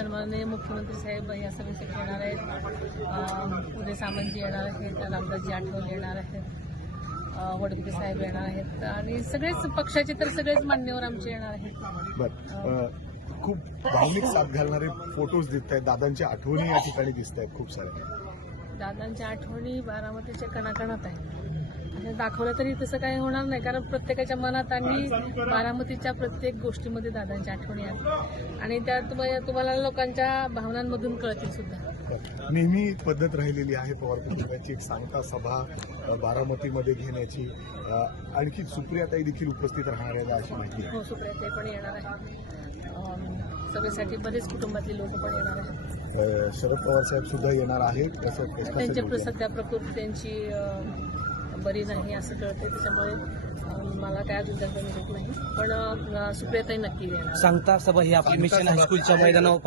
सन्माननीय मुख्यमंत्री साहेब या सभेसाठी येणार आहेत. उदय सामंतजी येणार आहेत, रामदासजी आठवले येणार आहेत, वडके साहेब येणार आहेत आणि सगळेच पक्षाचे तर सगळेच मान्यवर आमचे येणार आहेत. खूप भावनिक साथ घालणारे फोटोज दिसत आहेत. दादांच्या आठवणी या ठिकाणी दिसत आहेत खूप साऱ्या. दादांच्या आठवणी बारामतीच्या कणाकणात आहे. दाखवलं तरी तसं काही होणार नाही, कारण प्रत्येकाच्या मनात आणि बारामतीच्या प्रत्येक गोष्टीमध्ये दादांच्या आठवणी आहेत आणि त्या तुम्हाला लोकांच्या भावनांमधून कळतील सुद्धा. नेहमी पद्धत राहिलेली आहे पवार कुटुंबाची एक सांगता सभा बारामतीमध्ये घेण्याची. आणखी सुप्रियाताई देखील उपस्थित राहणार आहे अशी माहिती आहे. हो, सुप्रियाताई पण येणार आहे. सभेसाठी बरेच कुटुंबातले लोक पण येणार आहेत. शरद पवार साहेब सुद्धा येणार आहेत. त्यांच्या सध्या प्रकृती त्यांची बरी नाही असं कळते, त्याच्यामुळे मला काय अजून त्यांचा निरोप नाही, पण सुप्रियाताई नक्की येणार. सांगता सभा ही आपली मिशन हायस्कूलच्या मैदानावर